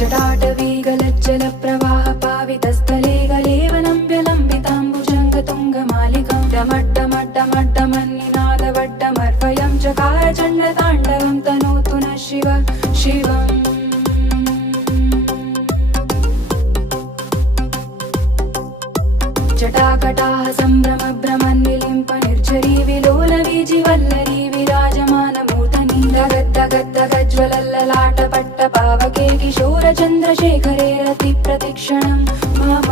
जटाटवीगलज्जलप्रवाह पावितस्थले गलेवलम्ब्यलम्बिताम्बुजङ्गतुङ्गमालिकं डमड्डमड्डमड्डमन्निनादवड्डमर्वयं चकार चण्डताण्डवं तनोतु नः शिव शिवम् जटाकटाः सम्भ्रमभ्रमन्निलिम्प निर्झरी विलोलवीजिवल्लरी विराजमानमूर्धनि धगद्धगद्धगज्ज्वलल्ललाटपट्टपावके किशोरचन्द्रशेखरे रतिप्रतिक्षणं मम